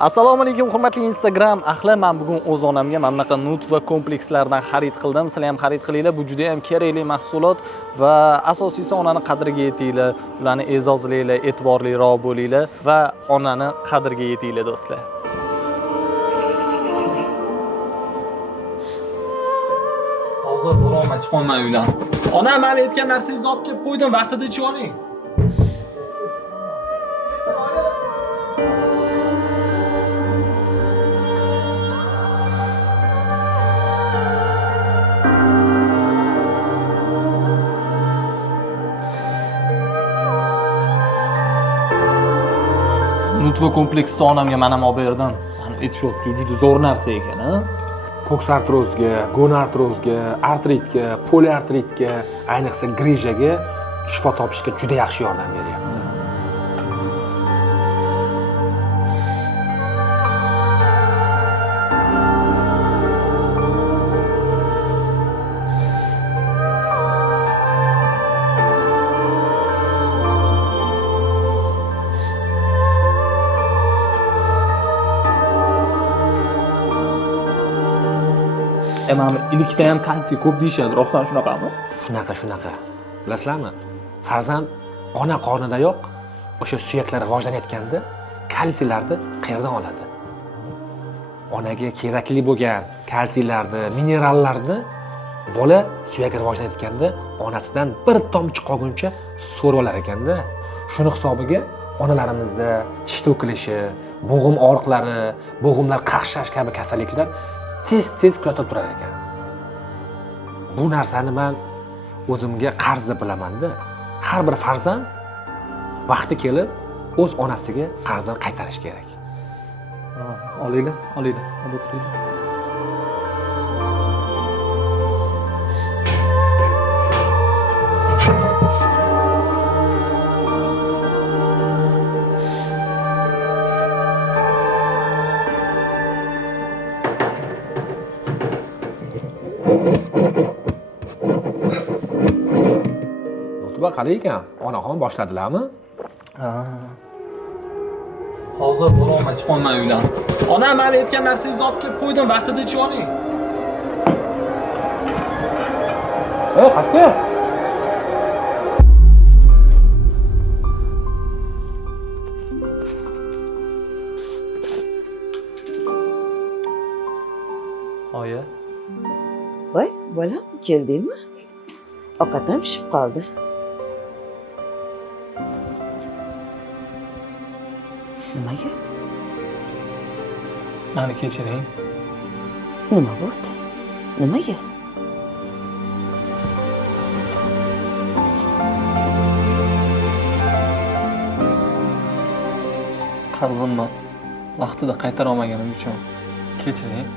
Assalomu alaykum hurmatli Instagram ahli. Men bugun o'z onamga mana bunaqa nut va komplekslardan xarid qildim. Sizlar ham xarid qilinglar. Bu juda ham kerakli mahsulot va asosiysi onani qadriga yetinglar, ularni e'zozlanglar, e'tiborliroq bo'linglar va onani qadriga yetinglar do'stlar. Hozir bo'lolmay chiqolmay uydan. Ona, men aytgan narsangizni olib kelib qo'ydim, vaqtida ichib oling. Nutva kompleksi onamga men ham olib berdim. Mana aytishyapti, juda zo'r narsa ekan, ha? Ko'ks artrozga, gonartrozga, artritga, poliartritga, ayniqsa grijaga shifo topishga juda yaxshi yordam beryapti. Mana ilikda ham kalsiy ko'p deyshadi, rostdan shunaqami? Shunaqa. Bilasizlarmi? Farzand ona qornidayoq o'sha suyaklari rivojlanayotganda kalsiylarni qayerdan oladi? Onaga kerakli bo'lgan kalsiylarni, minerallarni bola suyagi rivojlanayotganda onasidan bir tomchi qolguncha so'rib olar ekanda. Shuni hisobiga onalarimizda tish to'kilishi, bo'g'im og'riqlari, bo'g'imlar qaqshash kabi kasalliklar tez kuzatib turar ekan. Bu narsani men o'zimga qarz deb bilaman-da. Har bir farzand vaqti kelib o'z onasiga qarzini qaytarish kerak. Olinglar, olib o'tiringlar. Nutva qalay ekan? Onaxon boshladilarmi? Hozir bo'lolmay chiqolmay uydan. Ona, men aytgan narsangizni olib kelib qo'ydim, vaqtida ichib oling. Qayerga? Oyi. Voy, bolam, keldingmi? Ovqatim pishib qoldi. Nimaga? Meni kechiring. Nima bo'ldi? Nimaga? Qarzimni vaqtida qaytara olmaganim uchun kechiring.